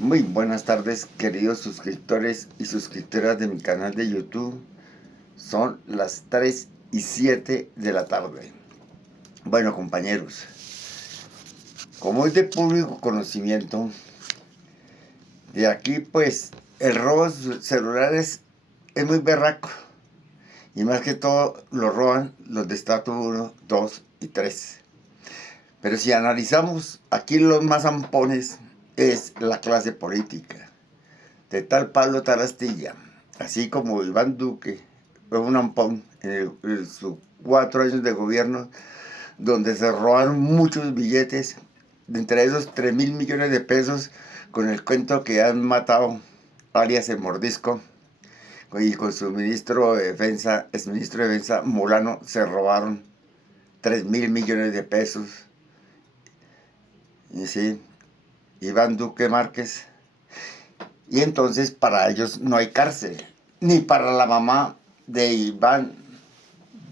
Muy buenas tardes, queridos suscriptores y suscriptoras de mi canal de YouTube. Son las 3:07 de la tarde. Bueno, compañeros, como es de público conocimiento, de aquí pues el robo de celulares es muy berraco. Y más que todo lo roban los de estrato 1, 2 y 3. Pero si analizamos, aquí los más zampones es la clase política. De tal Pablo tal astilla, así como Iván Duque fue un ampón en sus 4 años de gobierno, donde se robaron muchos billetes, de entre esos 3.000 millones de pesos, con el cuento que han matado alias el Mordisco, y con su ministro de Defensa, exministro de Defensa Molano, se robaron 3.000 millones de pesos. Y sí, Iván Duque Márquez. Y entonces para ellos no hay cárcel, ni para la mamá de Iván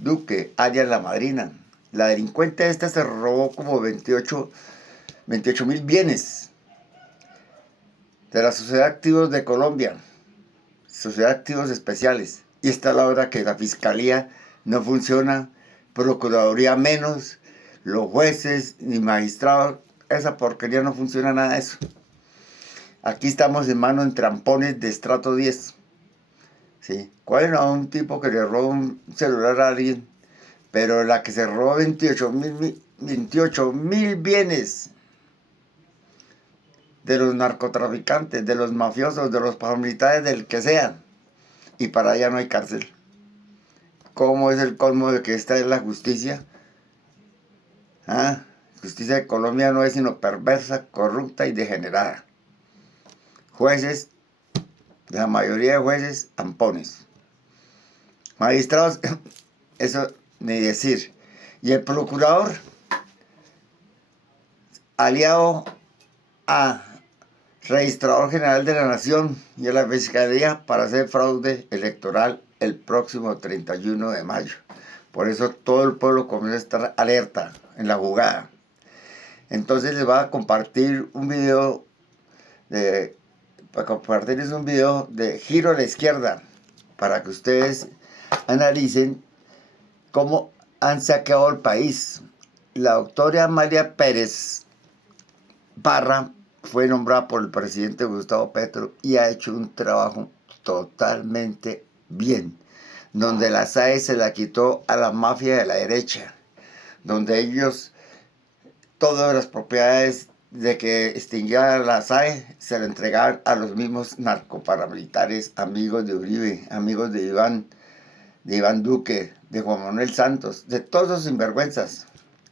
Duque, alias la madrina. La delincuente esta se robó como 28.000 bienes de la Sociedad de Activos de Colombia, Sociedad de Activos Especiales. Y está la hora que la fiscalía no funciona, procuraduría menos, los jueces ni magistrados, esa porquería no funciona nada de eso. Aquí estamos en manos en trampones de estrato 10. ¿Sí? ¿Cuál era un tipo que le robó un celular a alguien? Pero la que se robó 28.000 bienes de los narcotraficantes, de los mafiosos, de los paramilitares, del que sea. Y para allá no hay cárcel. ¿Cómo es el colmo de que esta es la justicia? ¿Ah? Justicia de Colombia no es sino perversa, corrupta y degenerada. Jueces, la mayoría de jueces, ampones. Magistrados, eso ni decir. Y el procurador, aliado a Registrador General de la Nación y a la Fiscalía para hacer fraude electoral el próximo 31 de mayo. Por eso todo el pueblo comienza a estar alerta en la jugada. Entonces les voy a compartir un video de giro a la izquierda para que ustedes analicen cómo han saqueado el país. La doctora Amalia Pérez Parra fue nombrada por el presidente Gustavo Petro y ha hecho un trabajo totalmente bien, donde la SAE se la quitó a la mafia de la derecha, donde ellos, todas las propiedades de que extinguía la SAE, se la entregaban a los mismos narcoparamilitares, amigos de Uribe, amigos de Iván Duque, de Juan Manuel Santos, de todos los sinvergüenzas.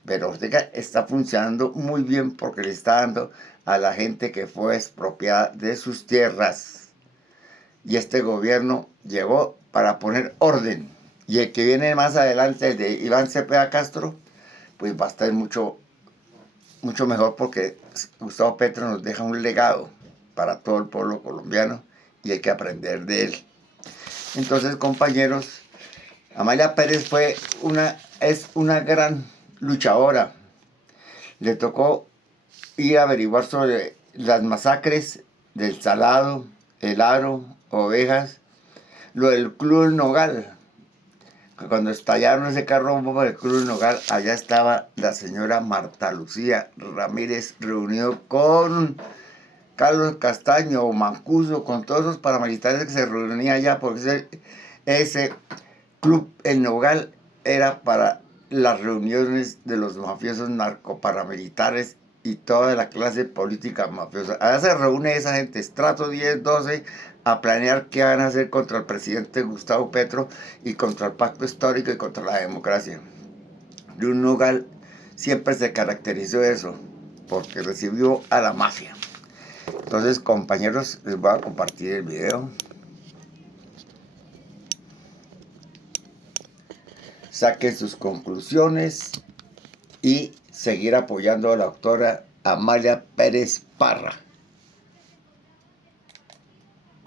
Pero Ortega está funcionando muy bien porque le está dando a la gente que fue expropiada de sus tierras. Y este gobierno llegó para poner orden. Y el que viene más adelante, el de Iván Cepeda Castro, pues va a estar mucho mejor porque Gustavo Petro nos deja un legado para todo el pueblo colombiano y hay que aprender de él. Entonces, compañeros, Amalia Pérez es una gran luchadora. Le tocó ir a averiguar sobre las masacres del Salado, El Aro, Ovejas, lo del Club Nogal. Cuando estallaron ese carro bomba del Club Nogal, allá estaba la señora Marta Lucía Ramírez reunido con Carlos Castaño o Mancuso, con todos esos paramilitares que se reunían allá, porque ese Club El Nogal era para las reuniones de los mafiosos narcoparamilitares y toda la clase política mafiosa. Allá se reúne esa gente, estrato 10, 12, a planear qué van a hacer contra el presidente Gustavo Petro y contra el pacto histórico y contra la democracia. Club Nogal siempre se caracterizó eso, porque recibió a la mafia. Entonces, compañeros, les voy a compartir el video. Saquen sus conclusiones y seguir apoyando a la doctora Amalia Pérez Parra.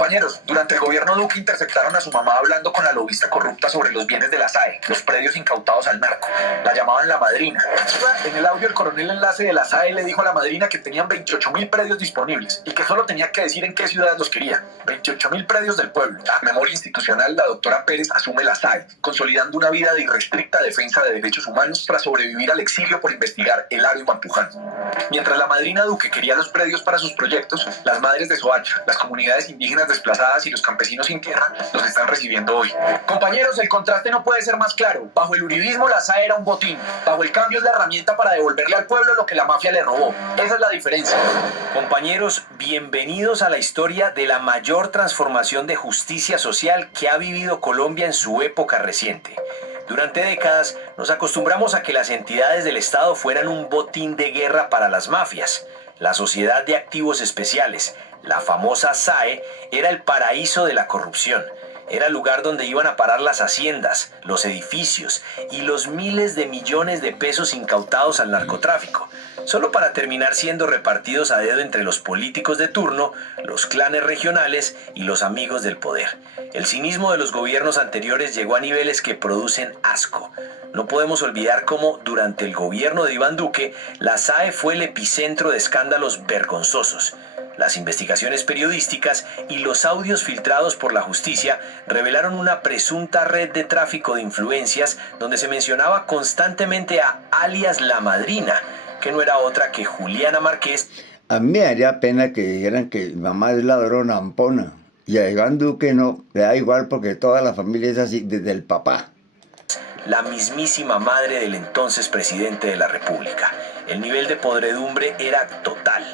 Compañeros, durante el gobierno Duque interceptaron a su mamá hablando con la lobista corrupta sobre los bienes de la SAE, los predios incautados al narco. La llamaban la madrina. En el audio, el coronel enlace de la SAE le dijo a la madrina que tenían 28.000 predios disponibles y que solo tenía que decir en qué ciudades los quería. 28.000 predios del pueblo. A memoria institucional, la doctora Pérez asume la SAE, consolidando una vida de irrestricta defensa de derechos humanos tras sobrevivir al exilio por investigar el Aro y Mampuján. Mientras la madrina Duque quería los predios para sus proyectos, las madres de Soacha, las comunidades indígenas desplazadas y los campesinos sin tierra los están recibiendo hoy. Compañeros, el contraste no puede ser más claro. Bajo el uribismo la SAE era un botín. Bajo el cambio es la herramienta para devolverle al pueblo lo que la mafia le robó. Esa es la diferencia. Compañeros, bienvenidos a la historia de la mayor transformación de justicia social que ha vivido Colombia en su época reciente. Durante décadas nos acostumbramos a que las entidades del Estado fueran un botín de guerra para las mafias. La Sociedad de Activos Especiales, la famosa SAE, era el paraíso de la corrupción. Era el lugar donde iban a parar las haciendas, los edificios y los miles de millones de pesos incautados al narcotráfico, solo para terminar siendo repartidos a dedo entre los políticos de turno, los clanes regionales y los amigos del poder. El cinismo de los gobiernos anteriores llegó a niveles que producen asco. No podemos olvidar cómo, durante el gobierno de Iván Duque, la SAE fue el epicentro de escándalos vergonzosos. Las investigaciones periodísticas y los audios filtrados por la justicia revelaron una presunta red de tráfico de influencias donde se mencionaba constantemente a alias La Madrina, que no era otra que Juliana Márquez. A mí me daría pena que dijeran que mi mamá es ladrona ampona y a Iván Duque no, le da igual porque toda la familia es así, desde el papá. La mismísima madre del entonces presidente de la República. El nivel de podredumbre era total.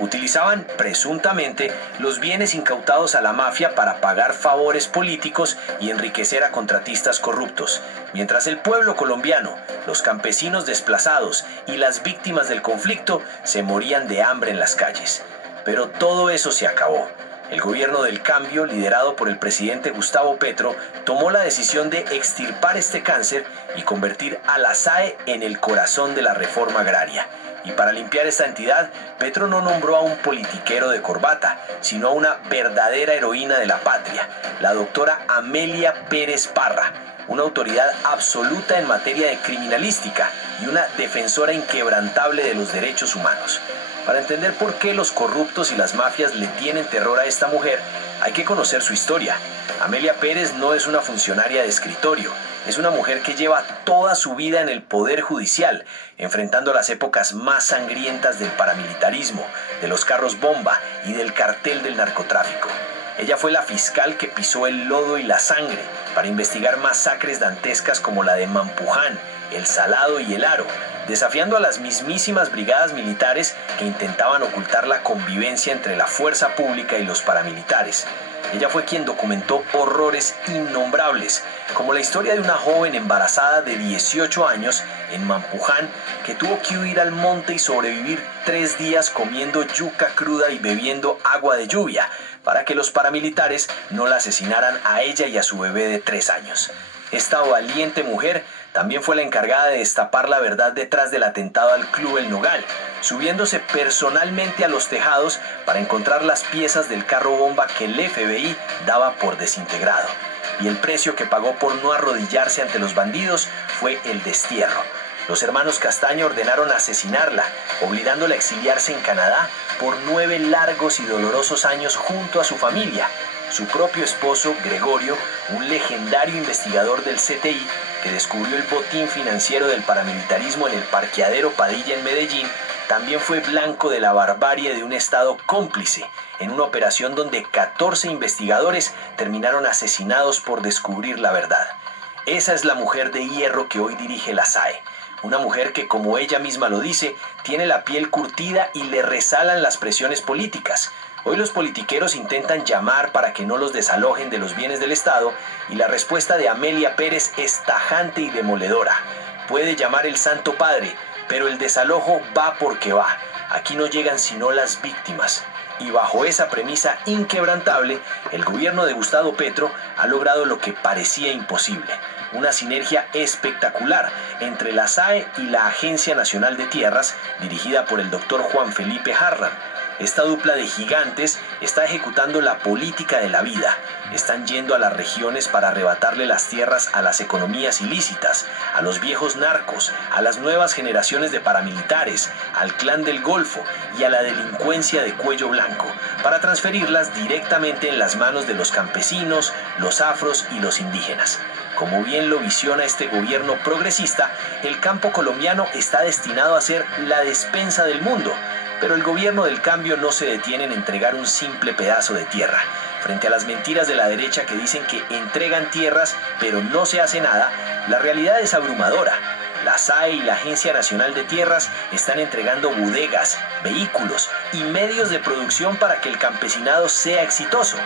Utilizaban, presuntamente, los bienes incautados a la mafia para pagar favores políticos y enriquecer a contratistas corruptos, mientras el pueblo colombiano, los campesinos desplazados y las víctimas del conflicto se morían de hambre en las calles. Pero todo eso se acabó. El gobierno del cambio, liderado por el presidente Gustavo Petro, tomó la decisión de extirpar este cáncer y convertir a la SAE en el corazón de la reforma agraria. Y para limpiar esta entidad, Petro no nombró a un politiquero de corbata, sino a una verdadera heroína de la patria, la doctora Amelia Pérez Parra, una autoridad absoluta en materia de criminalística y una defensora inquebrantable de los derechos humanos. Para entender por qué los corruptos y las mafias le tienen terror a esta mujer, hay que conocer su historia. Amelia Pérez no es una funcionaria de escritorio, es una mujer que lleva toda su vida en el Poder Judicial, enfrentando las épocas más sangrientas del paramilitarismo, de los carros bomba y del cartel del narcotráfico. Ella fue la fiscal que pisó el lodo y la sangre para investigar masacres dantescas como la de Mampuján, El Salado y El Aro, desafiando a las mismísimas brigadas militares que intentaban ocultar la convivencia entre la fuerza pública y los paramilitares. Ella fue quien documentó horrores innombrables, como la historia de una joven embarazada de 18 años en Mampuján que tuvo que huir al monte y sobrevivir 3 días comiendo yuca cruda y bebiendo agua de lluvia para que los paramilitares no la asesinaran a ella y a su bebé de 3 años. Esta valiente mujer también fue la encargada de destapar la verdad detrás del atentado al Club El Nogal, subiéndose personalmente a los tejados para encontrar las piezas del carro bomba que el FBI daba por desintegrado. Y el precio que pagó por no arrodillarse ante los bandidos fue el destierro. Los hermanos Castaño ordenaron asesinarla, obligándola a exiliarse en Canadá por 9 largos y dolorosos años junto a su familia. Su propio esposo, Gregorio, un legendario investigador del CTI que descubrió el botín financiero del paramilitarismo en el parqueadero Padilla en Medellín, también fue blanco de la barbarie de un Estado cómplice en una operación donde 14 investigadores terminaron asesinados por descubrir la verdad. Esa es la mujer de hierro que hoy dirige la SAE. Una mujer que, como ella misma lo dice, tiene la piel curtida y le resalan las presiones políticas. Hoy los politiqueros intentan llamar para que no los desalojen de los bienes del Estado y la respuesta de Amelia Pérez es tajante y demoledora. Puede llamar el Santo Padre, pero el desalojo va porque va. Aquí no llegan sino las víctimas. Y bajo esa premisa inquebrantable, el gobierno de Gustavo Petro ha logrado lo que parecía imposible: una sinergia espectacular entre la SAE y la Agencia Nacional de Tierras, dirigida por el doctor Juan Felipe Harran. Esta dupla de gigantes está ejecutando la política de la vida. Están yendo a las regiones para arrebatarle las tierras a las economías ilícitas, a los viejos narcos, a las nuevas generaciones de paramilitares, al clan del Golfo y a la delincuencia de cuello blanco, para transferirlas directamente en las manos de los campesinos, los afros y los indígenas. Como bien lo visiona este gobierno progresista, el campo colombiano está destinado a ser la despensa del mundo, pero el gobierno del cambio no se detiene en entregar un simple pedazo de tierra. Frente a las mentiras de la derecha que dicen que entregan tierras pero no se hace nada, la realidad es abrumadora. La SAE y la Agencia Nacional de Tierras están entregando bodegas, vehículos y medios de producción para que el campesinado sea exitoso.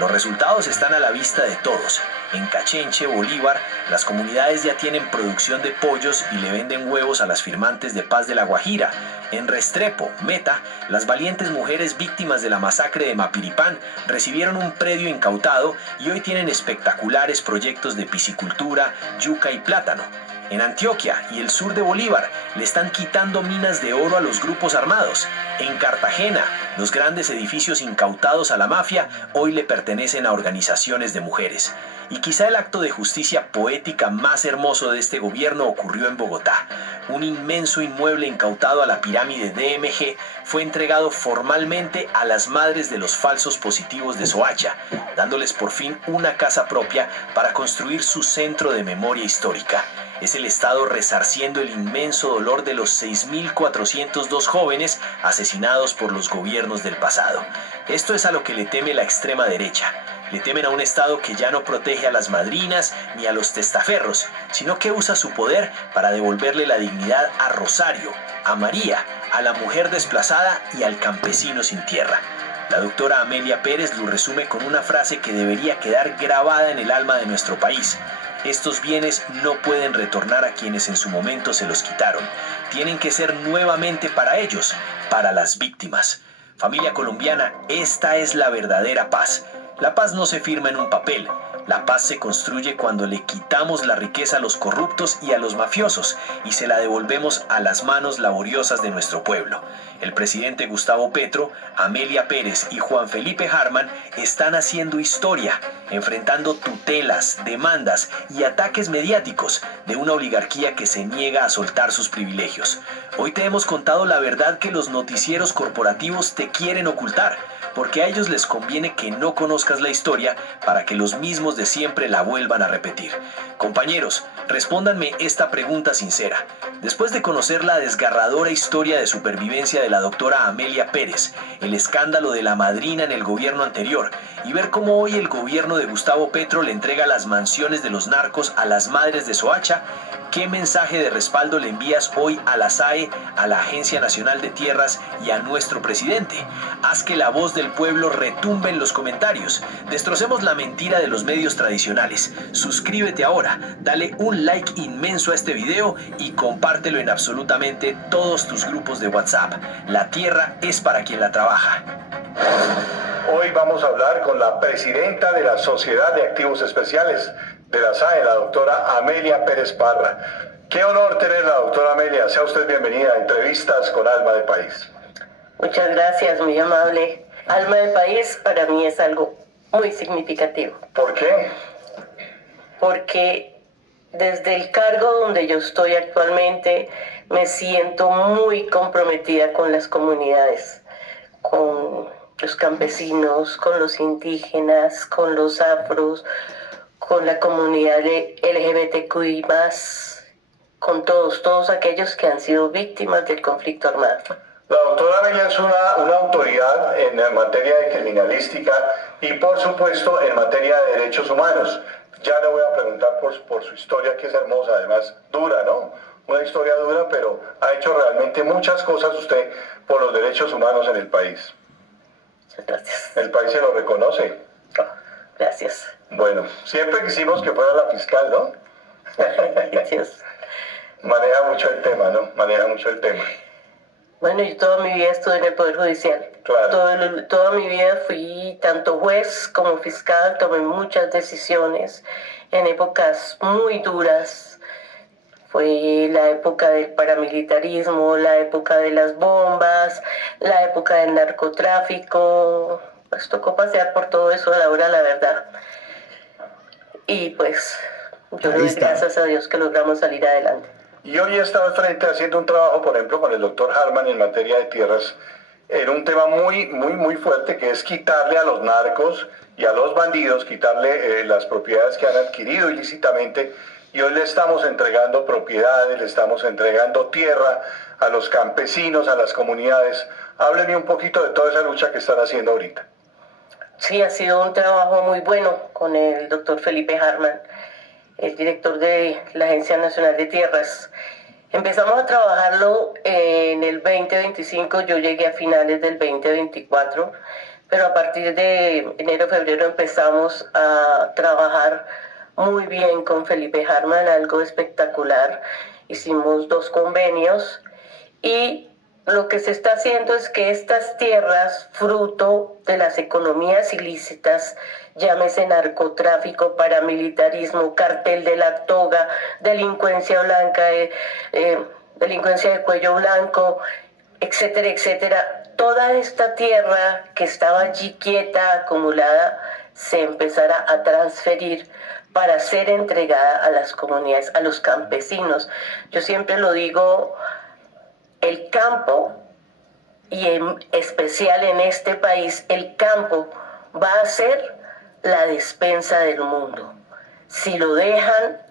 Los resultados están a la vista de todos. En Cachenche, Bolívar, las comunidades ya tienen producción de pollos y le venden huevos a las firmantes de paz de La Guajira. En Restrepo, Meta, las valientes mujeres víctimas de la masacre de Mapiripán recibieron un predio incautado y hoy tienen espectaculares proyectos de piscicultura, yuca y plátano. En Antioquia y el sur de Bolívar le están quitando minas de oro a los grupos armados. En Cartagena, los grandes edificios incautados a la mafia hoy le pertenecen a organizaciones de mujeres. Y quizá el acto de justicia poética más hermoso de este gobierno ocurrió en Bogotá. Un inmenso inmueble incautado a la pirámide DMG fue entregado formalmente a las madres de los falsos positivos de Soacha, dándoles por fin una casa propia para construir su centro de memoria histórica. Es el Estado resarciendo el inmenso dolor de los 6.402 jóvenes asesinados por los gobiernos del pasado. Esto es a lo que le teme la extrema derecha. Le temen a un Estado que ya no protege a las madrinas ni a los testaferros, sino que usa su poder para devolverle la dignidad a Rosario, a María, a la mujer desplazada y al campesino sin tierra. La doctora Amelia Pérez lo resume con una frase que debería quedar grabada en el alma de nuestro país. Estos bienes no pueden retornar a quienes en su momento se los quitaron. Tienen que ser nuevamente para ellos, para las víctimas. Familia colombiana, esta es la verdadera paz. La paz no se firma en un papel. La paz se construye cuando le quitamos la riqueza a los corruptos y a los mafiosos y se la devolvemos a las manos laboriosas de nuestro pueblo. El presidente Gustavo Petro, Amelia Pérez y Juan Felipe Harman están haciendo historia, enfrentando tutelas, demandas y ataques mediáticos de una oligarquía que se niega a soltar sus privilegios. Hoy te hemos contado la verdad que los noticieros corporativos te quieren ocultar, porque a ellos les conviene que no conozcas la historia para que los mismos de siempre la vuelvan a repetir. Compañeros, respóndanme esta pregunta sincera. Después de conocer la desgarradora historia de supervivencia de la doctora Amelia Pérez, el escándalo de la madrina en el gobierno anterior y ver cómo hoy el gobierno de Gustavo Petro le entrega las mansiones de los narcos a las madres de Soacha, ¿qué mensaje de respaldo le envías hoy a la SAE, a la Agencia Nacional de Tierras y a nuestro presidente? Haz que la voz del pueblo retumbe en los comentarios. Destrocemos la mentira de los medios tradicionales. Suscríbete ahora, dale un like inmenso a este video y compártelo en absolutamente todos tus grupos de WhatsApp. La tierra es para quien la trabaja. Hoy vamos a hablar con la presidenta de la Sociedad de Activos Especiales de la SAE, la doctora Amelia Pérez Parra. Qué honor tenerla, doctora Amelia. Sea usted bienvenida a Entrevistas con Alma de País. Muchas gracias, muy amable. Alma del País para mí es algo muy significativo. ¿Por qué? Porque desde el cargo donde yo estoy actualmente me siento muy comprometida con las comunidades, con los campesinos, con los indígenas, con los afros, con la comunidad de LGBTQI+, con todos aquellos que han sido víctimas del conflicto armado. La doctora Amelia es una autoridad en materia de criminalística y por supuesto en materia de derechos humanos. Ya le voy a preguntar por su historia, que es hermosa, además dura, ¿no? Una historia dura, pero ha hecho realmente muchas cosas usted por los derechos humanos en el país. Muchas gracias. El país se lo reconoce. Gracias. Bueno, siempre quisimos que fuera la fiscal, ¿no? Gracias. Maneja mucho el tema, ¿no? Maneja mucho el tema. Bueno, yo toda mi vida estuve en el Poder Judicial. Claro. Toda mi vida fui tanto juez como fiscal, tomé muchas decisiones en épocas muy duras. Fue la época del paramilitarismo, la época de las bombas, la época del narcotráfico. Pues tocó pasear por todo eso a la hora, la verdad. Y pues yo le doy gracias a Dios que logramos salir adelante. Y hoy está al frente haciendo un trabajo, por ejemplo, con el doctor Harman en materia de tierras, en un tema muy fuerte, que es quitarle a los narcos y a los bandidos, quitarle las propiedades que han adquirido ilícitamente. Y hoy le estamos entregando propiedades, le estamos entregando tierra a los campesinos, a las comunidades. Hábleme un poquito de toda esa lucha que están haciendo ahorita. Sí, ha sido un trabajo muy bueno con el doctor Felipe Harman, el director de la Agencia Nacional de Tierras. Empezamos a trabajarlo en el 2025, yo llegué a finales del 2024, pero a partir de enero, febrero empezamos a trabajar muy bien con Felipe Harman, algo espectacular. Hicimos 2 convenios y lo que se está haciendo es que estas tierras, fruto de las economías ilícitas, llámese narcotráfico, paramilitarismo, cartel de la toga, delincuencia blanca, delincuencia de cuello blanco, etcétera, etcétera, toda esta tierra que estaba allí quieta, acumulada, se empezara a transferir para ser entregada a las comunidades, a los campesinos. Yo siempre lo digo, el campo, y en especial en este país, el campo va a ser la despensa del mundo. Si lo dejan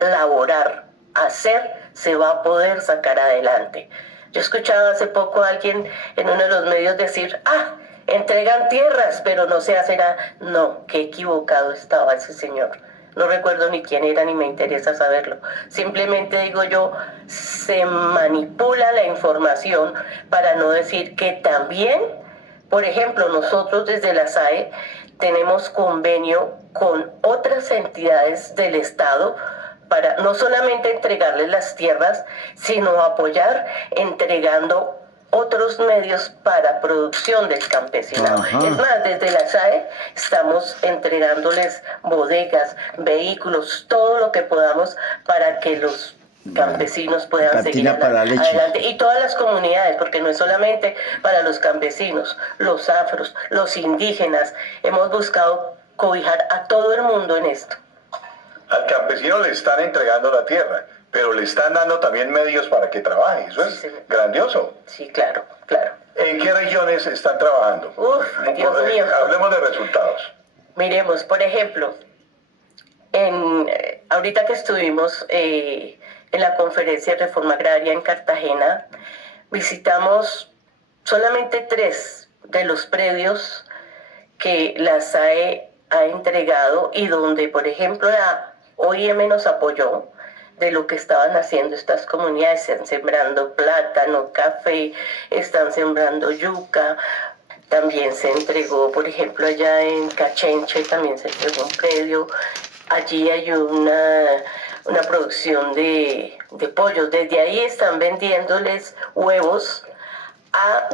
laborar, hacer, se va a poder sacar adelante. Yo escuchaba hace poco a alguien en uno de los medios decir, entregan tierras, pero no se hace nada. No, qué equivocado estaba ese señor. No recuerdo ni quién era, ni me interesa saberlo. Simplemente digo yo, se manipula la información para no decir que también, por ejemplo, nosotros desde la SAE tenemos convenio con otras entidades del Estado para no solamente entregarles las tierras, sino apoyar entregando otros medios para producción del campesinado. Es más, desde la SAE estamos entregándoles bodegas, vehículos, todo lo que podamos para que los campesinos puedan seguir adelante. Y todas las comunidades, porque no es solamente para los campesinos, los afros, los indígenas. Hemos buscado cobijar a todo el mundo en esto. Al campesino le están entregando la tierra, pero le están dando también medios para que trabaje. Eso es grandioso. Sí, claro, claro. ¿En qué regiones están trabajando? Dios mío. Hablemos de resultados. Miremos, por ejemplo, ahorita que estuvimos en la conferencia de reforma agraria en Cartagena, visitamos solamente 3 de los predios que la SAE ha entregado y donde, por ejemplo, la OIM nos apoyó de lo que estaban haciendo estas comunidades. Están sembrando plátano, café, están sembrando yuca. También se entregó, por ejemplo, allá en Cachenche, también se entregó un predio. Allí hay una producción de pollos. Desde ahí están vendiéndoles huevos a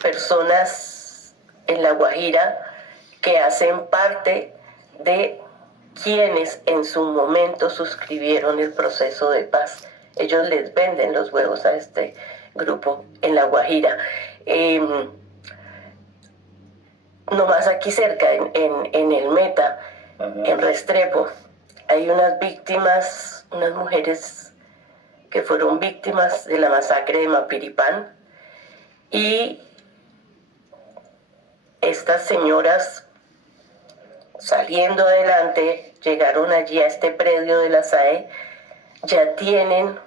personas en La Guajira que hacen parte de quienes en su momento suscribieron el proceso de paz. Ellos les venden los huevos a este grupo en La Guajira. Nomás aquí cerca, en el Meta, en Restrepo, hay unas víctimas, unas mujeres que fueron víctimas de la masacre de Mapiripán, y estas señoras, saliendo adelante, llegaron allí a este predio de la SAE, ya tienen,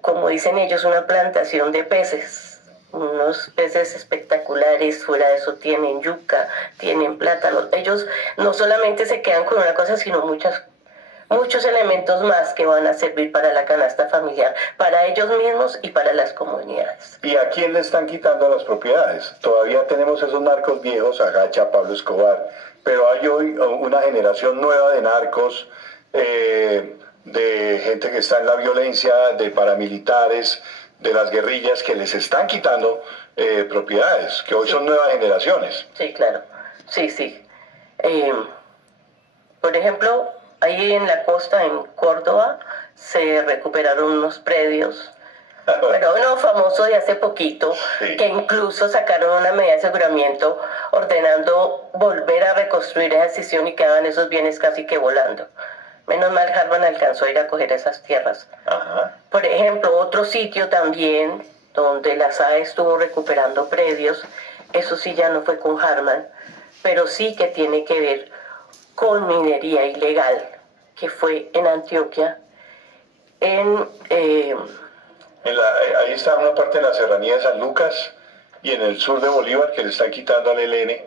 como dicen ellos, una plantación de peces, unos peces espectaculares. Fuera de eso tienen yuca, tienen plátano. Ellos no solamente se quedan con una cosa, sino muchos elementos más que van a servir para la canasta familiar, para ellos mismos y para las comunidades. ¿Y a quién le están quitando las propiedades? Todavía tenemos esos narcos viejos, Agacha, Pablo Escobar, pero hay hoy una generación nueva de narcos, de gente que está en la violencia, de paramilitares, de las guerrillas, que les están quitando propiedades, que hoy son nuevas generaciones. Sí, claro. Sí. Por ejemplo, ahí en la costa, en Córdoba, se recuperaron unos predios. Pero uno famoso de hace poquito, Sí. que incluso sacaron una medida de aseguramiento ordenando volver a reconstruir esa decisión y quedaban esos bienes casi que volando. Menos mal Harman alcanzó a ir a coger esas tierras. Ajá. Por ejemplo, otro sitio también donde la SAE estuvo recuperando predios, eso sí ya no fue con Harman, pero sí que tiene que ver con minería ilegal, que fue en Antioquia, Ahí está una parte de la serranía de San Lucas y en el sur de Bolívar que le están quitando al ELN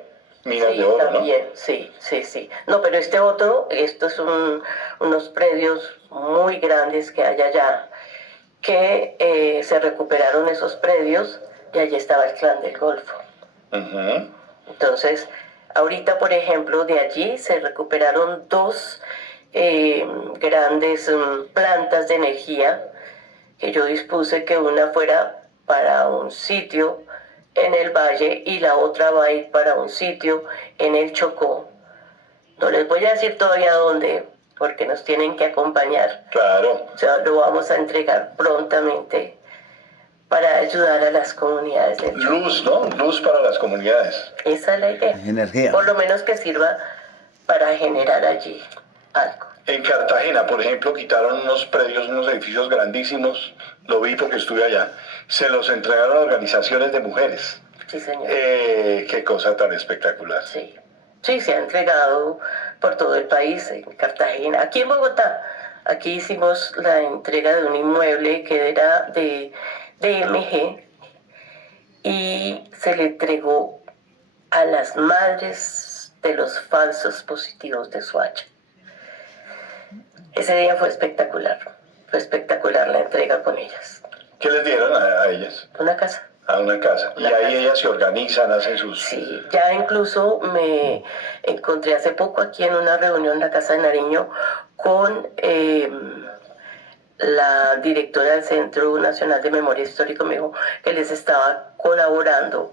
minas sí, de oro, también, sí. No, pero estos son unos predios muy grandes que hay allá, que se recuperaron esos predios y allí estaba el Clan del Golfo. ¿no? Ujú. Entonces, ahorita, por ejemplo, de allí se recuperaron dos grandes plantas de energía que yo dispuse que una fuera para un sitio en el valle y la otra va a ir para un sitio en el Chocó. No les voy a decir todavía dónde, porque nos tienen que acompañar. Claro. O sea, lo vamos a entregar prontamente para ayudar a las comunidades del Chocó. Luz, ¿no? Luz para las comunidades. Esa es la idea. Energía. Por lo menos que sirva para generar allí algo. En Cartagena, por ejemplo, quitaron unos predios, unos edificios grandísimos, lo vi porque estuve allá, se los entregaron a organizaciones de mujeres. Sí, señor. Qué cosa tan espectacular. Sí, se ha entregado por todo el país, en Cartagena. Aquí en Bogotá, aquí hicimos la entrega de un inmueble que era de DMG y se le entregó a las madres de los falsos positivos de Soacha. Ese día fue espectacular la entrega con ellas. ¿Qué les dieron a ellas? Una casa. A una casa. Y Una ahí casa. ellas se organizan, hacen sus... Sí, ya incluso me encontré hace poco aquí en una reunión en la Casa de Nariño con la directora del Centro Nacional de Memoria Histórica. Me dijo que les estaba colaborando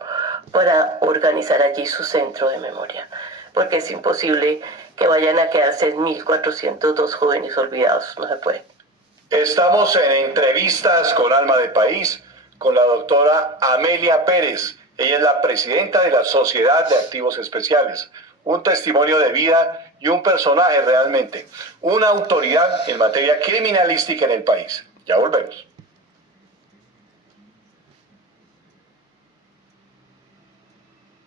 para organizar allí su centro de memoria, porque es imposible que vayan a quedarse 1.402 jóvenes olvidados, no se puede. Estamos en entrevistas con Alma de País, con la doctora Amelia Pérez. Ella es la presidenta de la Sociedad de Activos Especiales. Un testimonio de vida y un personaje realmente. Una autoridad en materia criminalística en el país. Ya volvemos.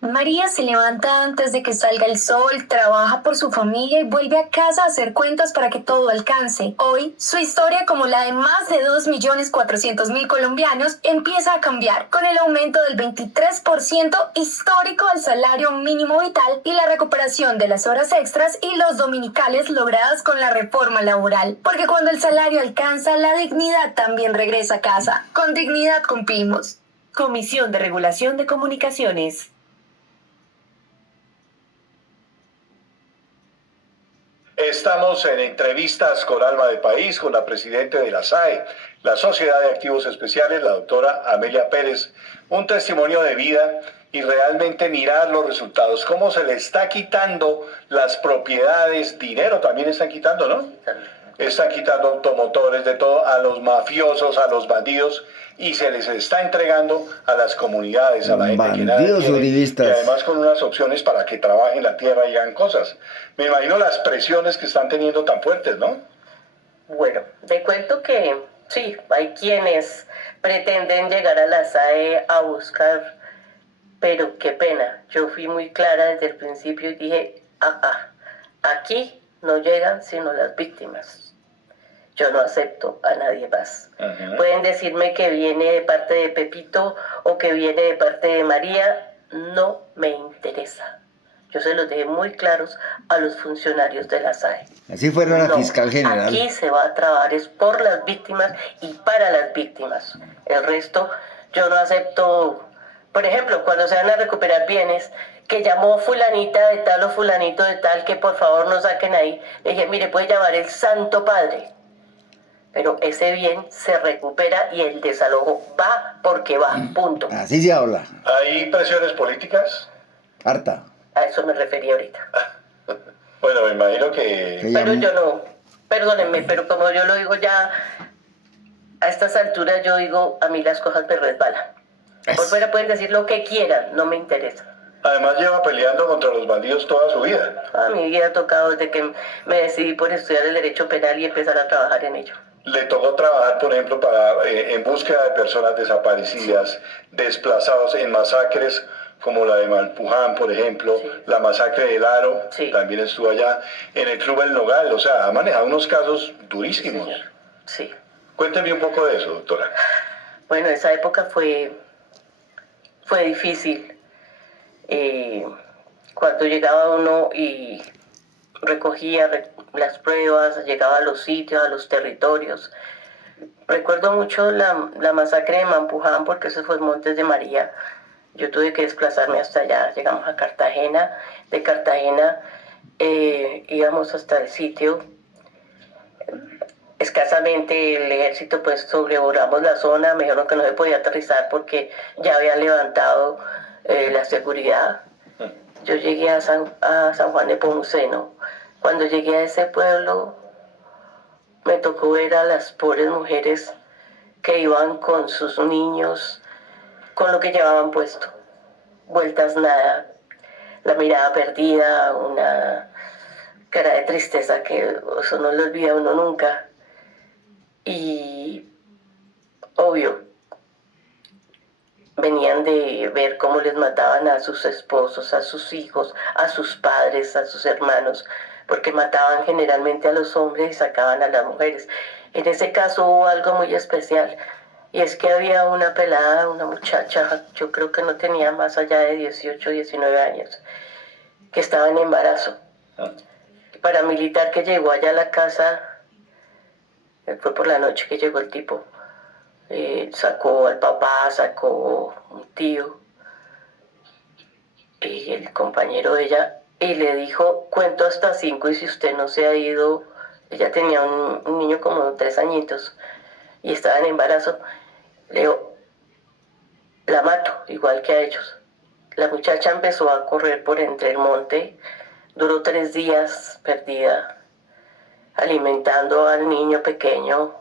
María se levanta antes de que salga el sol, trabaja por su familia y vuelve a casa a hacer cuentas para que todo alcance. Hoy, su historia, como la de más de 2.400.000 colombianos, empieza a cambiar con el aumento del 23% histórico al salario mínimo vital y la recuperación de las horas extras y los dominicales logradas con la reforma laboral. Porque cuando el salario alcanza, la dignidad también regresa a casa. Con dignidad cumplimos. Comisión de Regulación de Comunicaciones. Estamos en entrevistas con Alma de País, con la presidenta de la SAE, la Sociedad de Activos Especiales, la doctora Amelia Pérez. Un testimonio de vida y realmente mirar los resultados, cómo se le está quitando las propiedades, dinero también están quitando, ¿no? Están quitando automotores, de todo, a los mafiosos, a los bandidos, y se les está entregando a las comunidades, a la gente que nada Bandidos tiene, uribistas. y además con unas opciones para que trabajen la tierra y hagan cosas. Me imagino las presiones que están teniendo tan fuertes, ¿no? Bueno, te cuento que sí, hay quienes pretenden llegar a la SAE a buscar, pero qué pena. Yo fui muy clara desde el principio y dije, aquí no llegan sino las víctimas. Yo no acepto a nadie más. Ajá. Pueden decirme que viene de parte de Pepito o que viene de parte de María, no me interesa. Yo se los dejé muy claros a los funcionarios de la SAE. Así fuera la No, fiscal general. Aquí se va a trabajar es por las víctimas y para las víctimas. El resto, yo no acepto. Por ejemplo, cuando se van a recuperar bienes, que llamó fulanita de tal o fulanito de tal, que por favor no saquen ahí. Le dije, mire, puede llamar el Santo Padre. Pero ese bien se recupera y el desalojo va porque va, punto. Así se habla. ¿Hay presiones políticas? Harta. A eso me refería ahorita. Bueno, me imagino que... Pero yo no, perdónenme, pero como yo lo digo ya, a estas alturas yo digo, a mí las cosas me resbalan. Por fuera pueden decir lo que quieran, no me interesa. Además lleva peleando contra los bandidos toda su vida. A mi vida ha tocado desde que me decidí por estudiar el derecho penal y empezar a trabajar en ello. Le tocó trabajar, por ejemplo, en búsqueda de personas desaparecidas, desplazados en masacres como la de Mampuján, por ejemplo, Sí. la masacre del Aro, Sí. también estuvo allá, en el Club El Nogal, o sea, ha manejado unos casos durísimos. Señor. Sí. Cuénteme un poco de eso, doctora. Bueno, esa época fue difícil. Cuando llegaba uno y recogía las pruebas, llegaba a los sitios, a los territorios. Recuerdo mucho la masacre de Mampuján porque eso fue en Montes de María. Yo tuve que desplazarme hasta allá, llegamos a Cartagena. De Cartagena íbamos hasta el sitio. Escasamente el ejército pues sobrevolamos la zona, me dijeron que no se podía aterrizar porque ya habían levantado la seguridad. Yo llegué a San Juan de Pomuceno. Cuando llegué a ese pueblo me tocó ver a las pobres mujeres que iban con sus niños, con lo que llevaban puesto. Vueltas nada, la mirada perdida, una cara de tristeza que eso no lo olvida uno nunca. Y obvio, venían de ver cómo les mataban a sus esposos, a sus hijos, a sus padres, a sus hermanos, porque mataban generalmente a los hombres y sacaban a las mujeres. En ese caso hubo algo muy especial, y es que había una pelada, una muchacha, yo creo que no tenía más allá de 18, 19 años, que estaba en embarazo. Paramilitar que llegó allá a la casa, fue por la noche que llegó el tipo. Sacó al papá, sacó un tío y el compañero de ella y le dijo, cuento hasta 5 y si usted no se ha ido, ella tenía un niño como de 3 añitos y estaba en embarazo, le digo, la mato, igual que a ellos. La muchacha empezó a correr por entre el monte, duró 3 días perdida, alimentando al niño pequeño,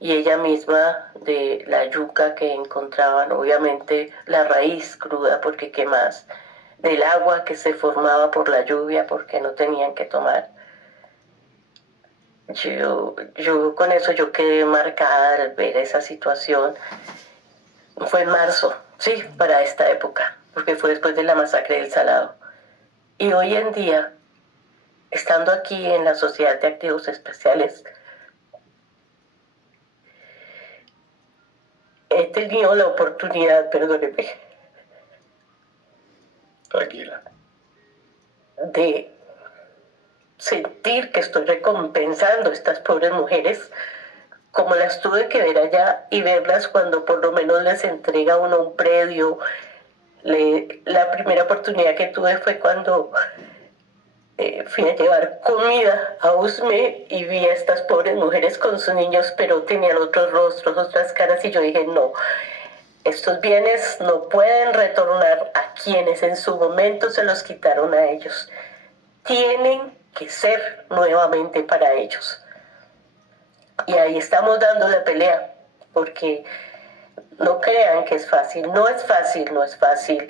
y ella misma de la yuca que encontraban, obviamente la raíz cruda, porque qué más, del agua que se formaba por la lluvia, porque no tenían que tomar. Yo con eso yo quedé marcada al ver esa situación. Fue en marzo, sí, para esta época, porque fue después de la masacre del Salado. Y hoy en día, estando aquí en la Sociedad de Activos Especiales, he tenido la oportunidad, perdóneme, Tranquila. de sentir que estoy recompensando a estas pobres mujeres, como las tuve que ver allá y verlas cuando por lo menos les entrega uno un predio. La primera oportunidad que tuve fue cuando fui a llevar comida a Usme y vi a estas pobres mujeres con sus niños, pero tenían otros rostros, otras caras, y yo dije, no, estos bienes no pueden retornar a quienes en su momento se los quitaron a ellos. Tienen que ser nuevamente para ellos. Y ahí estamos dando la pelea, porque no crean que es fácil, no es fácil, no es fácil.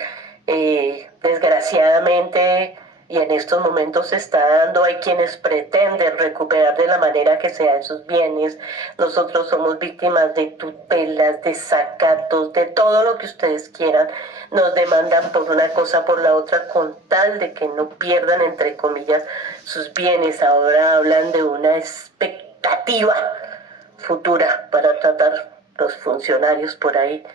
Desgraciadamente, y en estos momentos se está dando, hay quienes pretenden recuperar de la manera que sea esos bienes. Nosotros somos víctimas de tutelas, de sacatos, de todo lo que ustedes quieran. Nos demandan por una cosa, por la otra, con tal de que no pierdan, entre comillas, sus bienes. Ahora hablan de una expectativa futura para tratar los funcionarios por ahí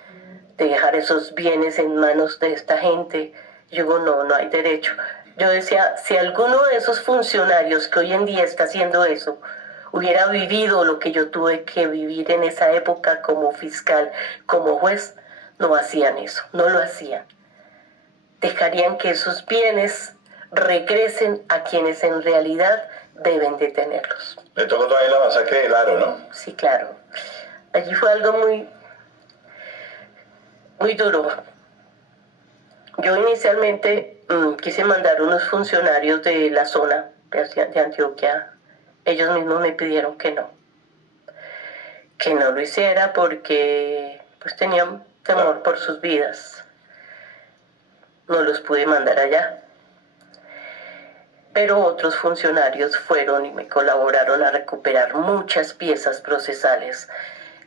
de dejar esos bienes en manos de esta gente. Yo digo, no hay derecho. Yo decía, si alguno de esos funcionarios que hoy en día está haciendo eso hubiera vivido lo que yo tuve que vivir en esa época como fiscal, como juez, no hacían eso, no lo hacían. Dejarían que esos bienes regresen a quienes en realidad deben de tenerlos. Le tocó también la masacre del Aro, ¿no? Sí, claro. Allí fue algo muy duro. Yo inicialmente quise mandar unos funcionarios de la zona de Antioquia, ellos mismos me pidieron que no lo hiciera porque pues tenían temor por sus vidas. No los pude mandar allá. Pero otros funcionarios fueron y me colaboraron a recuperar muchas piezas procesales.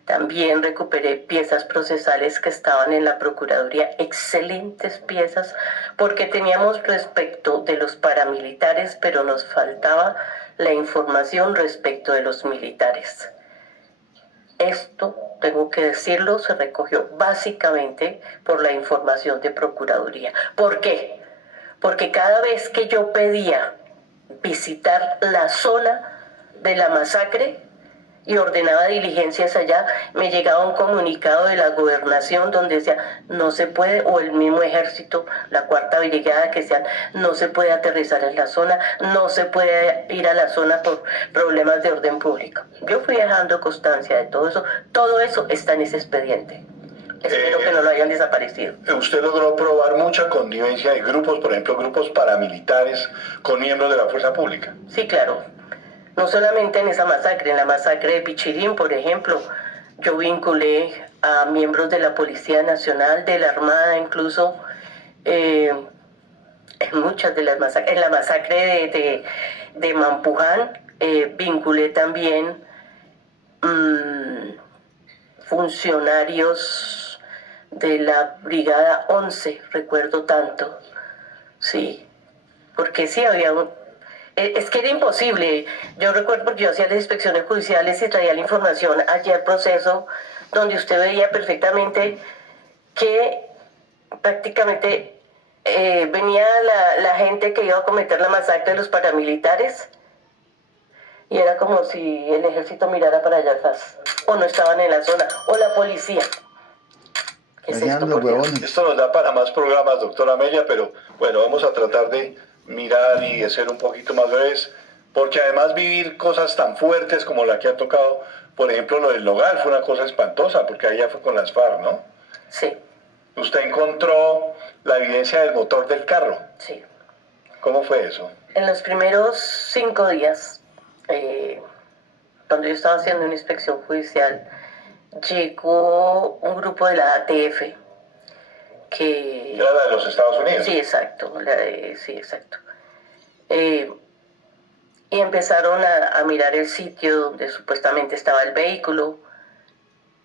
También recuperé piezas procesales que estaban en la Procuraduría, excelentes piezas, porque teníamos respecto de los paramilitares, pero nos faltaba la información respecto de los militares. Esto, tengo que decirlo, se recogió básicamente por la información de Procuraduría. ¿Por qué? Porque cada vez que yo pedía visitar la zona de la masacre y ordenaba diligencias allá, me llegaba un comunicado de la gobernación donde decía no se puede, o el mismo ejército, la 4ª brigada, que decían no se puede aterrizar en la zona, no se puede ir a la zona por problemas de orden público. Yo fui dejando constancia de todo eso está en ese expediente. Espero que no lo hayan desaparecido. Usted logró probar mucha connivencia de grupos, por ejemplo, grupos paramilitares con miembros de la fuerza pública. Sí, claro. No solamente en esa masacre, en la masacre de Pichirín, por ejemplo, yo vinculé a miembros de la Policía Nacional, de la Armada, incluso en muchas de las masacres. En la masacre de Mampuján, vinculé también funcionarios de la Brigada 11, recuerdo tanto, sí, porque sí había es que era imposible. Yo recuerdo porque yo hacía las inspecciones judiciales y traía la información allí al proceso, donde usted veía perfectamente que prácticamente venía la gente que iba a cometer la masacre de los paramilitares y era como si el ejército mirara para allá atrás, o no estaban en la zona, o la policía. ¿Qué es esto, por Dios? Esto nos da para más programas, doctora Amelia, pero bueno, vamos a tratar de mirar y de ser un poquito más breves, porque además vivir cosas tan fuertes como la que ha tocado, por ejemplo, lo del Nogal, fue una cosa espantosa, porque ahí ya fue con las FARC, ¿no? Sí. Usted encontró la evidencia del motor del carro. Sí. ¿Cómo fue eso? En los primeros 5 días, cuando yo estaba haciendo una inspección judicial, llegó un grupo de la ATF que... ¿Era la de los Estados Unidos? Sí, exacto. Sí, exacto. Y empezaron a mirar el sitio donde supuestamente estaba el vehículo.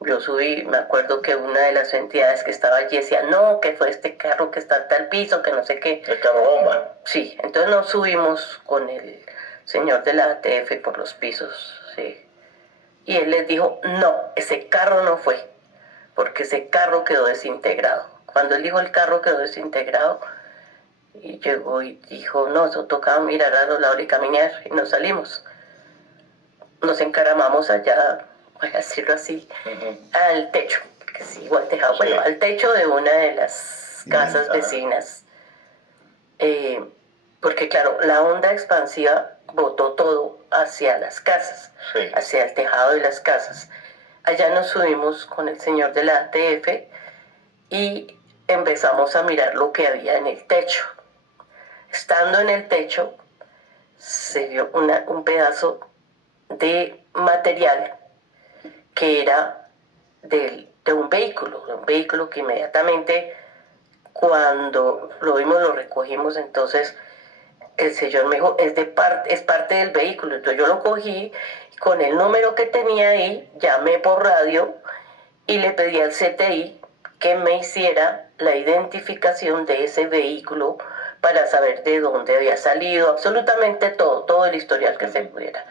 Yo subí, me acuerdo que una de las entidades que estaba allí decía, no, que fue este carro que está en tal piso, que no sé qué. ¿El carro bomba? Sí, entonces nos subimos con el señor de la ATF por los pisos, sí. Y él les dijo, no, ese carro no fue, porque ese carro quedó desintegrado. Cuando él dijo el carro quedó desintegrado, y llegó y dijo, no, eso tocaba mirar a los lados y caminar, y nos salimos. Nos encaramamos allá, voy a decirlo así, al techo, que sí, igual tejado, bueno, al techo de una de las casas vecinas. Porque claro, la onda expansiva botó todo hacia las casas, hacia el tejado de las casas. Allá nos subimos con el señor de la ATF y empezamos a mirar lo que había en el techo. Estando en el techo, se vio un pedazo de material que era de un vehículo que inmediatamente cuando lo vimos lo recogimos. Entonces el señor me dijo, es parte del vehículo. Entonces yo lo cogí, con el número que tenía ahí, llamé por radio y le pedí al CTI que me hiciera la identificación de ese vehículo para saber de dónde había salido, absolutamente todo el historial que se pudiera.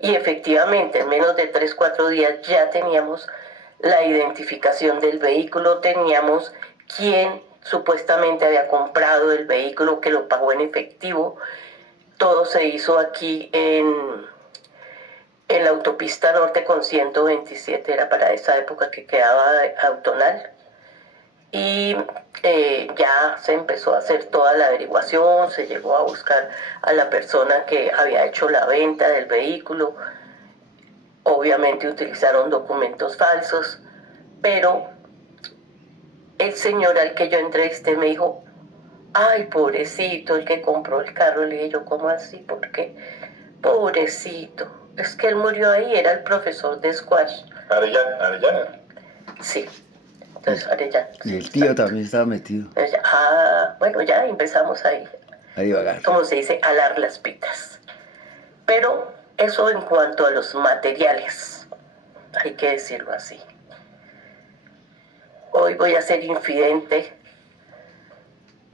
Y efectivamente, en menos de 3-4 días ya teníamos la identificación del vehículo, teníamos quién supuestamente había comprado el vehículo, que lo pagó en efectivo. Todo se hizo aquí en la autopista norte con 127, era para esa época que quedaba autonal. Y ya se empezó a hacer toda la averiguación, se llegó a buscar a la persona que había hecho la venta del vehículo. Obviamente utilizaron documentos falsos, pero el señor al que yo entrevisté me dijo, Ay, pobrecito, el que compró el carro. Le dije yo, ¿cómo así? ¿Por qué? Pobrecito. Es que él murió ahí, era el profesor de squash. Arellana. Sí. Entonces, Arellana. Y el tío también estaba metido. Bueno, ya empezamos ahí. A divagar. Como se dice, alar las pitas. Pero eso en cuanto a los materiales. Hay que decirlo así. Hoy voy a ser infidente.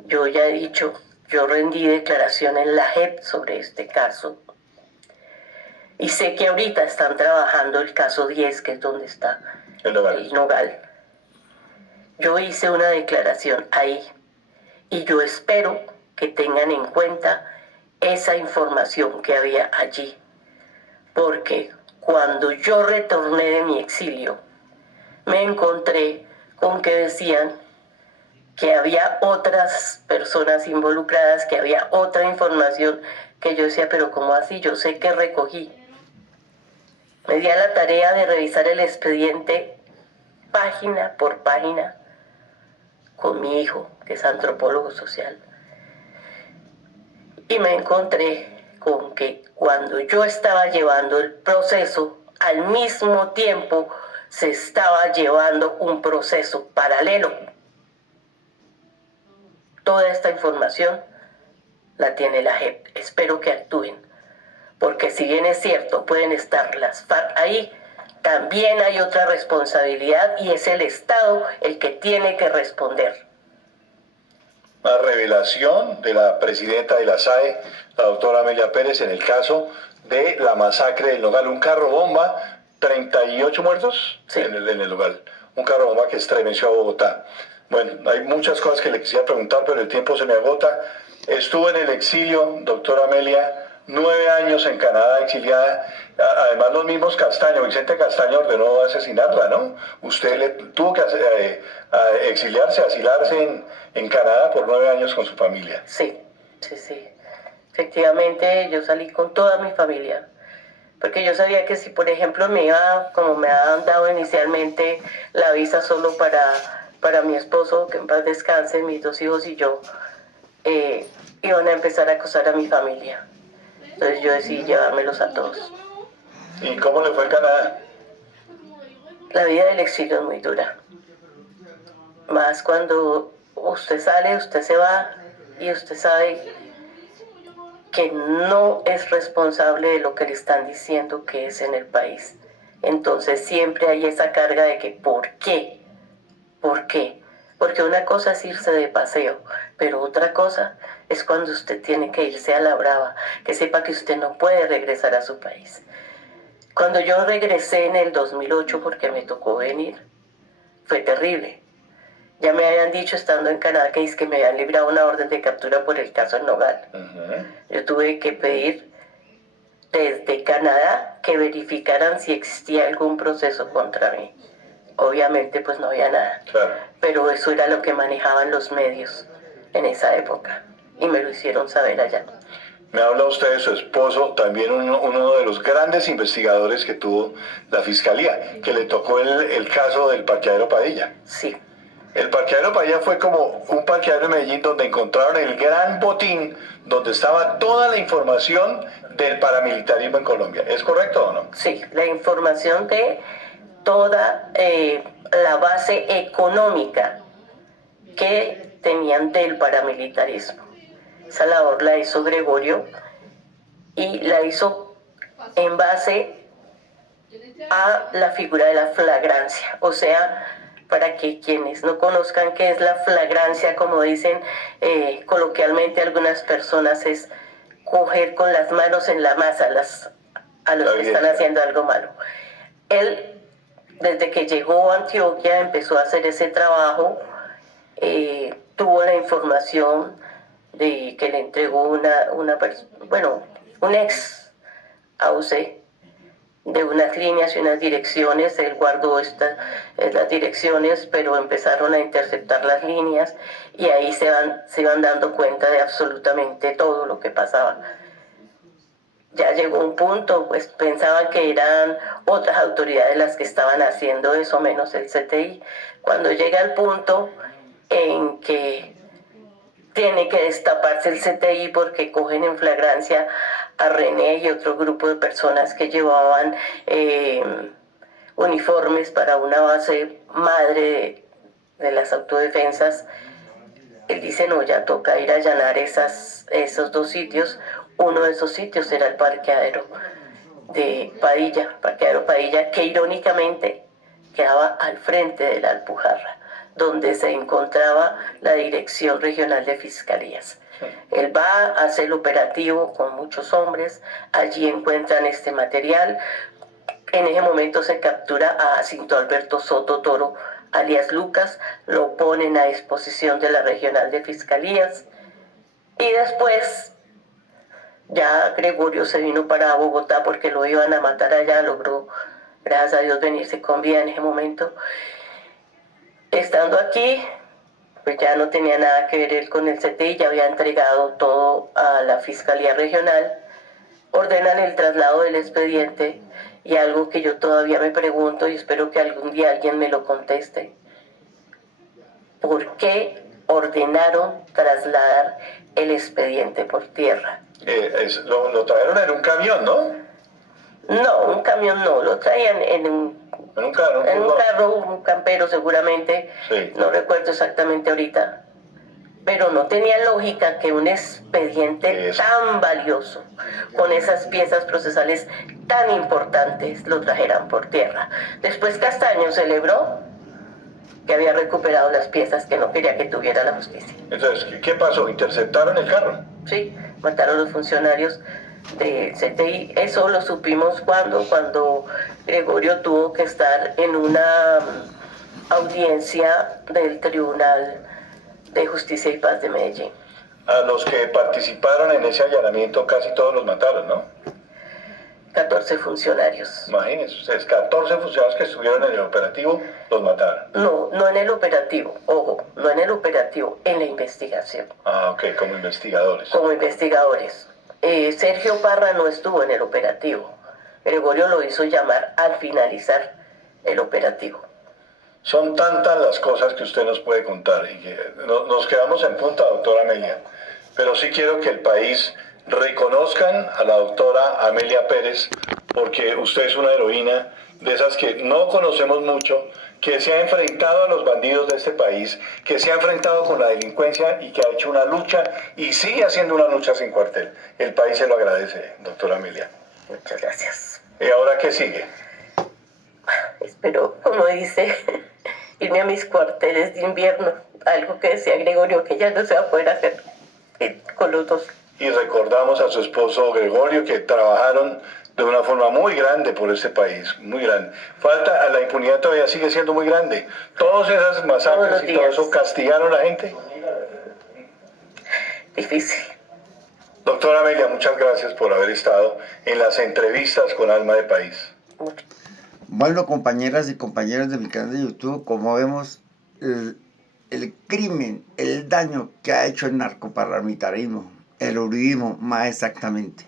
Yo ya he dicho, yo rendí declaración en la JEP sobre este caso. Y sé que ahorita están trabajando el caso 10, que es donde está el Nogal. Yo hice una declaración ahí y yo espero que tengan en cuenta esa información que había allí. Porque cuando yo retorné de mi exilio, me encontré con que decían que había otras personas involucradas, que había otra información que yo decía, pero ¿cómo así? Yo sé que recogí. Me di a la tarea de revisar el expediente página por página con mi hijo, que es antropólogo social. Y me encontré con que cuando yo estaba llevando el proceso, al mismo tiempo se estaba llevando un proceso paralelo. Toda esta información la tiene la JEP. Espero que actúen. Porque si bien es cierto, pueden estar las FARC ahí, también hay otra responsabilidad y es el Estado el que tiene que responder. Una revelación de la presidenta de la SAE, la doctora Amelia Pérez, en el caso de la masacre del Nogal. Un carro bomba, 38 muertos sí. en el Nogal. Un carro bomba que estremeció a Bogotá. Bueno, hay muchas cosas que le quisiera preguntar, pero el tiempo se me agota. Estuvo en el exilio, doctora Amelia, 9 años en Canadá, exiliada. Además, los mismos Castaño, Vicente Castaño ordenó asesinarla, ¿no? Usted tuvo que asilarse en Canadá por 9 años con su familia. Sí. Efectivamente, yo salí con toda mi familia. Porque yo sabía que si, por ejemplo, me iba, como me habían dado inicialmente la visa solo para mi esposo, que en paz descanse, mis 2 hijos y yo, iban a empezar a acosar a mi familia. Entonces yo decidí llevármelos a todos. ¿Y cómo le fue en Canadá? La vida del exilio es muy dura. Más cuando usted sale, usted se va y usted sabe que no es responsable de lo que le están diciendo que es en el país. Entonces siempre hay esa carga de que ¿por qué? ¿Por qué? Porque una cosa es irse de paseo, pero otra cosa es cuando usted tiene que irse a la brava, que sepa que usted no puede regresar a su país. Cuando yo regresé en el 2008, porque me tocó venir, fue terrible. Ya me habían dicho estando en Canadá que es que me habían librado una orden de captura por el caso del Nogal. Yo tuve que pedir desde Canadá que verificaran si existía algún proceso contra mí. Obviamente pues no había nada. Claro. Pero eso era lo que manejaban los medios en esa época. Y me lo hicieron saber allá. Me habla usted de su esposo, también uno de los grandes investigadores que tuvo la Fiscalía, que le tocó el caso del parqueadero Padilla. Sí. El parqueadero Padilla fue como un parqueadero en Medellín donde encontraron el gran botín, donde estaba toda la información del paramilitarismo en Colombia. ¿Es correcto o no? Sí, la información de toda la base económica que tenían del paramilitarismo. Esa labor la hizo Gregorio y la hizo en base a la figura de la flagrancia. O sea, para que quienes no conozcan qué es la flagrancia, como dicen coloquialmente algunas personas, es coger con las manos en la masa a los que están haciendo algo malo. Él, desde que llegó a Antioquia, empezó a hacer ese trabajo, tuvo la información de que le entregó un ex AUC de unas líneas y unas direcciones. Él guardó las direcciones, pero empezaron a interceptar las líneas y ahí se iban dando cuenta de absolutamente todo lo que pasaba. Ya llegó un punto, pues pensaban que eran otras autoridades las que estaban haciendo eso, menos el CTI. Cuando llega el punto en que tiene que destaparse el CTI porque cogen en flagrancia a René y otro grupo de personas que llevaban uniformes para una base madre de las autodefensas. Él dice, no, ya toca ir a allanar esos dos sitios. Uno de esos sitios era el parqueadero de Padilla, parqueadero Padilla, que irónicamente quedaba al frente de la Alpujarra, donde se encontraba la Dirección Regional de Fiscalías. Él va, hace el operativo con muchos hombres, allí encuentran este material. En ese momento se captura a Jacinto Alberto Soto Toro, alias Lucas, lo ponen a disposición de la Regional de Fiscalías y después ya Gregorio se vino para Bogotá porque lo iban a matar allá, logró, gracias a Dios, venirse con vida en ese momento. Estando aquí, pues ya no tenía nada que ver él con el CTI, ya había entregado todo a la Fiscalía Regional, ordenan el traslado del expediente y algo que yo todavía me pregunto y espero que algún día alguien me lo conteste. ¿Por qué ordenaron trasladar el expediente por tierra? Lo trajeron en un camión, ¿no? No, un camión no, lo traían en un carro, un campero seguramente, sí. No recuerdo exactamente ahorita, pero no tenía lógica que un expediente tan valioso, con esas piezas procesales tan importantes, lo trajeran por tierra. Después Castaño celebró que había recuperado las piezas que no quería que tuviera la justicia. Entonces, ¿qué pasó? ¿Interceptaron el carro? Sí, mataron a los funcionarios de CTI. Eso lo supimos cuando Gregorio tuvo que estar en una audiencia del Tribunal de Justicia y Paz de Medellín. A los que participaron en ese allanamiento casi todos los mataron, ¿no? 14 funcionarios. Imagínense ustedes, 14 funcionarios que estuvieron en el operativo, los mataron. No en el operativo, ojo, no en el operativo, en la investigación. Ah, ok, como investigadores. Como investigadores. Sergio Parra no estuvo en el operativo. Gregorio lo hizo llamar al finalizar el operativo. Son tantas las cosas que usted nos puede contar y que nos quedamos en punta, doctora Amelia. Pero sí quiero que el país reconozcan a la doctora Amelia Pérez, porque usted es una heroína de esas que no conocemos mucho, que se ha enfrentado a los bandidos de este país, que se ha enfrentado con la delincuencia y que ha hecho una lucha y sigue haciendo una lucha sin cuartel. El país se lo agradece, doctora Amelia. Muchas gracias. ¿Y ahora qué sigue? Espero, como dice, irme a mis cuarteles de invierno, algo que decía Gregorio, que ya no se va a poder hacer con los dos. Y recordamos a su esposo Gregorio, que trabajaron de una forma muy grande por este país, muy grande. La impunidad todavía sigue siendo muy grande. Todas esas masacres y todo eso castigaron a la gente. Difícil. Doctora Amelia, muchas gracias por haber estado en las entrevistas con Alma de País. Bueno, compañeras y compañeros de mi canal de YouTube, como vemos, el crimen, el daño que ha hecho el narcoparamilitarismo, el uribismo más exactamente.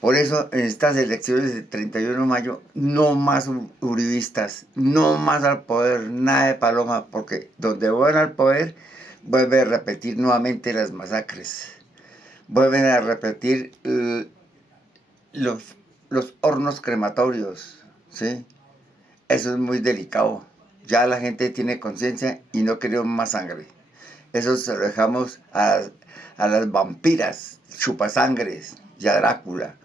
Por eso en estas elecciones del 31 de mayo, no más uribistas, no más al poder, nada de paloma, porque donde vuelven al poder, vuelven a repetir nuevamente las masacres, vuelven a repetir los hornos crematorios, ¿sí? Eso es muy delicado. Ya la gente tiene conciencia y no queremos más sangre. Eso se lo dejamos a las vampiras, chupasangres, y a Drácula,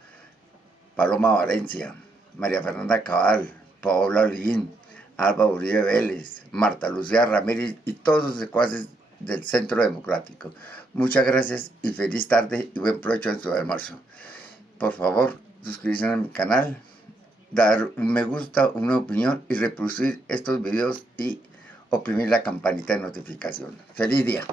Paloma Valencia, María Fernanda Cabal, Paola Holguín, Alba Uribe Vélez, Marta Lucía Ramírez y todos los secuaces del Centro Democrático. Muchas gracias y feliz tarde y buen provecho en su almuerzo. Por favor, suscribirse a mi canal, dar un me gusta, una opinión y reproducir estos videos y oprimir la campanita de notificación. ¡Feliz día!